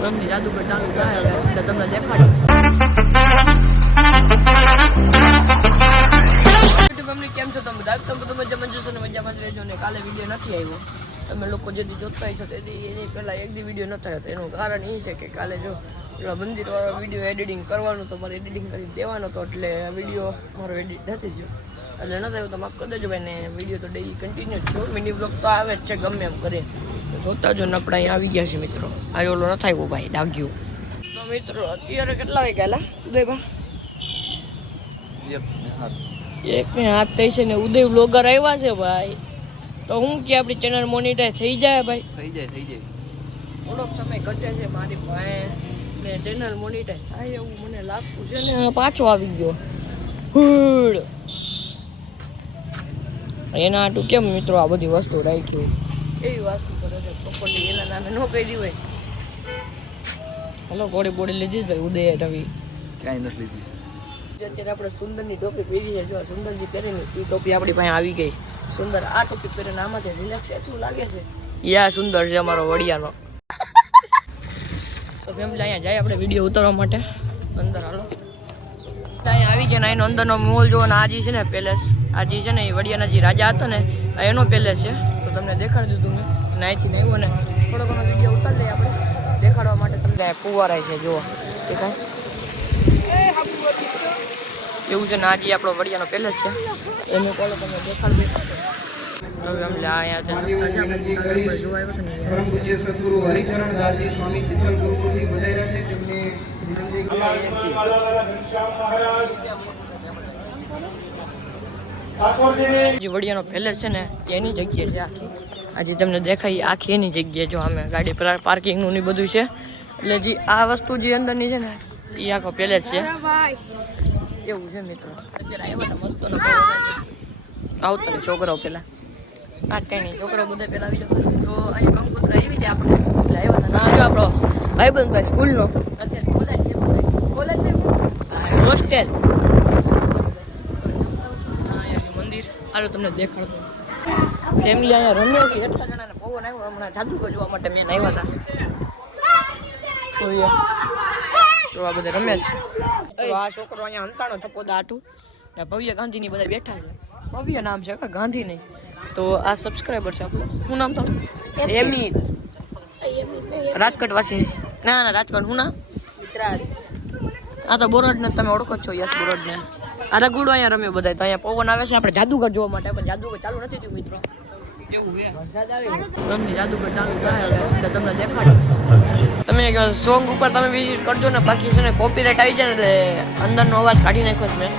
ગમની જાદુગર ચાલુ થાય હવે એટલે તમને દેખાડું. કેમ છો તમે બધા? તમે મજામાં જશો ને મજામાં જ રહેજો ને. કાલે વિડીયો નથી આવ્યો. તમે લોકો જેથી જોતા હશો એની પહેલાં એક દી વિડીયો નહોતો આવ્યો. એનું કારણ એ છે કે કાલે જો મંદિરવાળો વિડીયો એડિટિંગ કરવાનું તો મારે એડિટિંગ કરી દેવાનો હતો એટલે વિડીયો મારો એડિટ નથી થયો એટલે નથી આવ્યું. તો માફ કરી દેજો ભાઈ. ને વિડીયો તો ડેલી કન્ટિન્યુ જ છો. મિની બ્લોગ તો આવે જ છે ગમે એમ કરે. જોતા જો ને આપણે અહીંયા આવી ગયા છે મિત્રો. આ ઓલો ન થાય ભાઈ ડાગ્યું. તો મિત્રો અત્યારે કેટલા વાગ્યા ગયેલા ઉદયભા? 1:07 થઈ છે ને ઉદય વ્લોગર આવ્યા છે ભાઈ. તો હું કે આપણી ચેનલ મોનિટાઈઝ થઈ જાય ભાઈ? થઈ જાય. થોડોક સમય ઘટે છે મારી પાસે ને ચેનલ મોનિટાઈઝ થાય એવું મને લાગતું છે ને. પાછો આવી ગયો હુડ. એના હાટું કેમ મિત્રો આ બધી વસ્તુ રાખી એવી વસ્તુ કરે છે પ્રોપર્ટી એના નામે ન કરી હોય. હલો બોડી લીધી ભાઈ ઉદય રવિ કાંઈ નથી લીધી. અત્યારે આપણે સુંદરની ટોપી પહેરી છે. જો સુંદરજી પહેરીને એ ટોપી આપણી પાસે આવી ગઈ. સુંદર આ ટોપી પહેરીને આમાંથી રિલેક્સ એટલું લાગે છે. યા સુંદર છે અમારો વડિયાનો. તો ફેમિલી અહીંયા જાય આપણે વિડીયો ઉતારવા માટે અંદર. હાલો અહીંયા આવી ગયા ને એનો અંદરનો મોલ જોવાનો. આજી છે ને પેલેસ. આજી છે ને એ વડિયાના જે રાજા હતા ને એનો પેલેસ છે. તો તમને દેખાડી દીધું મેં. નાઈથી ને આવ્યો ને થોડો ઘણો વિડીયો ઉતારી લઈએ આપણે દેખાડવા માટે. તમને ફુવારાય છે જુઓ દેખાય એવું છે ને. આજે આપણો વડિયાનો પેલેસ છે એનું કોલો તમને દેખાડી દે. હવે અમને અહીંયા છે પરમ પૂજ્ય સદગુરુ હરિચરણ દાસજી સ્વામી ચિંતન ગુરુકુળથી વધાર્યા છે. તેમને જે વડિયાનો પેલેસ છે ને એની જગ્યા છે આખી. આજે તમને દેખાય આખી એની જગ્યા. જો અમે ગાડી પાર્કિંગનું ને બધું છે એટલે જે આ વસ્તુ જે અંદરની છે ને એ આખો પેલેસ છે એવું છે મિત્રો. અત્યારે આવ્યા હતા મસ્તનો આવતા ને છોકરાઓ પેલા આ ટેણી છોકરાઓ બધા પેલા આવી જાવ. તો અહીંયા કંકોત્રી આવી જાય આપણે એટલે આવ્યા હતા. ના જો આપણો ભાઈબંધભાઈ સ્કૂલનો અત્યારે કોલેજ છે બધા કોલેજ છે હોસ્ટેલ મંદિર. હાલો તમને દેખાડતો. ફેમિલી અહીંયા રમે છે. એટલા જણાને પવન આવ્યો હમણાં જાદુગર જોવા માટે મેં આવ્યા હતા. તો આ બધા રમે છે. તો આ છોકરો અહીંયા હંતાણો થપ્પો દાટું ને ભવ્ય ગાંધીની બધા બેઠા છે. ભવ્ય નામ છે ગાંધી નહીં. તો આ સબસ્ક્રાઈબર છે આપણું. શું નામ તો એમી રાજકોટ વાસી. ના રાજકોટ. શું નામ? આ તો બોરડને તમે ઓળખો છો. યસ બોરડને. આ રગુડો અહીંયા રમ્યો બધા. તો અહીંયા પવન આવે છે આપણે જાદુગર જોવા માટે. પણ જાદુગર ચાલુ નથી થયું મિત્રો. એવું વરસાદ આવી ગમની જાદુગર ચાલુ થાય હવે એટલે તમને દેખાડું. તમે સોંગ ઉપર તમે વિઝિટ કરજો ને. બાકી છે ને કોપીરાઇટ આવી જાય ને એટલે અંદરનો અવાજ કાઢી નાખ્યો છે મેં.